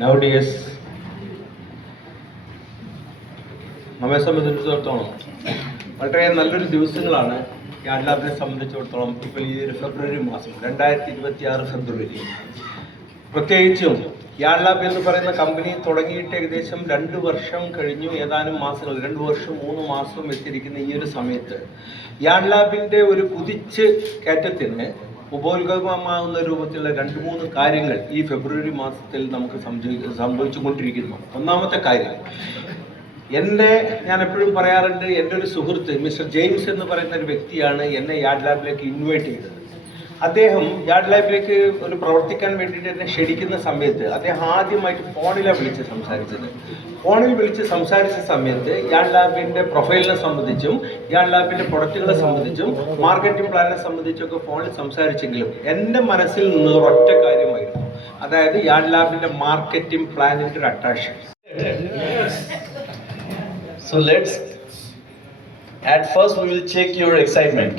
Nowadays, നമ്മെ സംബന്ധിച്ചിടത്തോളം വളരെ നല്ലൊരു ദിവസങ്ങളാണ് യാഡ് ലാബിനെ സംബന്ധിച്ചിടത്തോളം. ഇപ്പോൾ ഈ ഒരു ഫെബ്രുവരി മാസം 2026 ഫെബ്രുവരി, പ്രത്യേകിച്ചും യാഡ് ലാബ് എന്ന് പറയുന്ന കമ്പനി തുടങ്ങിയിട്ട് ഏകദേശം 2 വർഷം കഴിഞ്ഞു. ഏതാനും മാസങ്ങൾ, 2 വർഷം 3 മാസം എത്തിയിരിക്കുന്ന ഈ ഒരു സമയത്ത് യാഡ് ലാബിൻ്റെ ഒരു കുതിച്ച് കയറ്റത്തിന് ഉപോത്ഗമാകുന്ന രൂപത്തിലുള്ള 2-3 കാര്യങ്ങൾ ഈ ഫെബ്രുവരി മാസത്തിൽ നമുക്ക് സംഭവിച്ചുകൊണ്ടിരിക്കുന്നു. ഒന്നാമത്തെ കാര്യം, ഞാൻ എപ്പോഴും പറയാറുണ്ട്, എൻ്റെ ഒരു സുഹൃത്ത് മിസ്റ്റർ ജെയിംസ് എന്ന് പറയുന്ന ഒരു വ്യക്തിയാണ് എന്നെ യാഡ് ലാബിലേക്ക് ഇൻവൈറ്റ് ചെയ്തത്. അദ്ദേഹം യാഡ് ലാബിലേക്ക് ഒരു പ്രവർത്തിക്കാൻ വേണ്ടിയിട്ട് എന്നെ ക്ഷണിക്കുന്ന സമയത്ത് അദ്ദേഹം ആദ്യമായിട്ട് ഫോണിലാണ് വിളിച്ച് സംസാരിച്ചത്. ഫോണിൽ വിളിച്ച് സംസാരിച്ച സമയത്ത് യാഡ് ലാബിൻ്റെ പ്രൊഫൈലിനെ സംബന്ധിച്ചും യാഡ് ലാബിൻ്റെ പ്രൊഡക്റ്റുകളെ സംബന്ധിച്ചും മാർക്കറ്റിംഗ് പ്ലാനിനെ സംബന്ധിച്ചൊക്കെ ഫോണിൽ സംസാരിച്ചെങ്കിലും എൻ്റെ മനസ്സിൽ നിന്ന് ഒരൊറ്റ കാര്യമായിരുന്നു, അതായത് യാഡ് ലാബിൻ്റെ മാർക്കറ്റിംഗ് പ്ലാനിൻ്റെ ഒരു attraction. So at first we will check your excitement.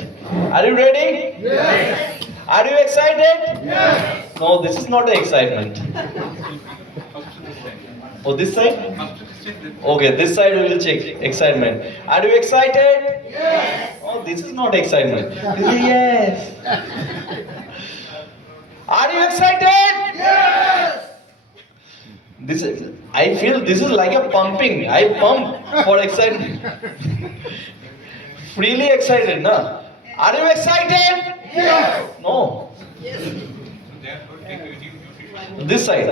Are you ready? Yes. Are you excited? Yes. No, this is not the excitement. Oh, this side? Okay, this side we will check excitement. Are you excited? Yes. Oh, this is not excitement. Yes. Are you excited? Yes. I feel this is like a pumping. I pump for excitement. Freely excited, na? Are you excited? Yes. No. Yes. This side.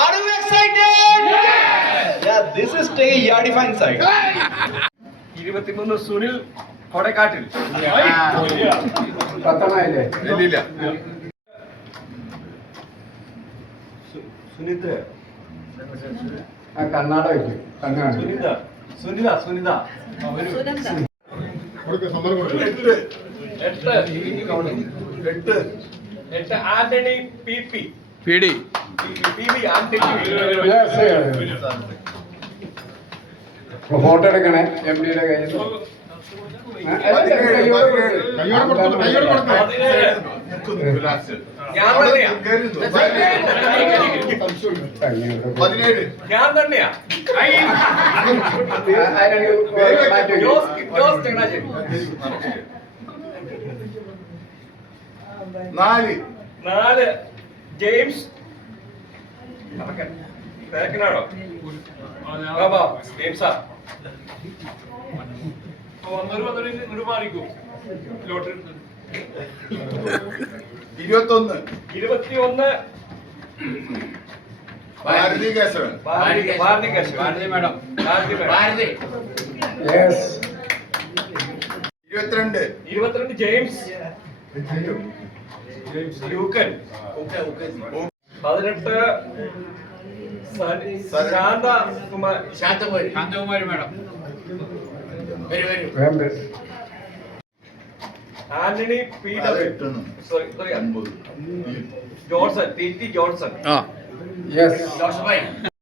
Are you excited? Yes. Yeah, this is take Yardifine side. 23 Sunil Kodakkattil. Sunith Karnataka Sunitha Antony P D photo എടുക്കണേ M ഡിയുടെ കയ്യിൽ. ഞാൻ തന്നെയാ. നാല് James തിരക്കിനാണോ? ജെയിംസാ വന്നൊരു മാറിക്കോ. 21 Bharathi Keshavan. Bharathi madam. 22 James യൂക്കൻ. 18 Santhakumari madam. Antony P W. Sorry Johnson. T Johnson. Yes.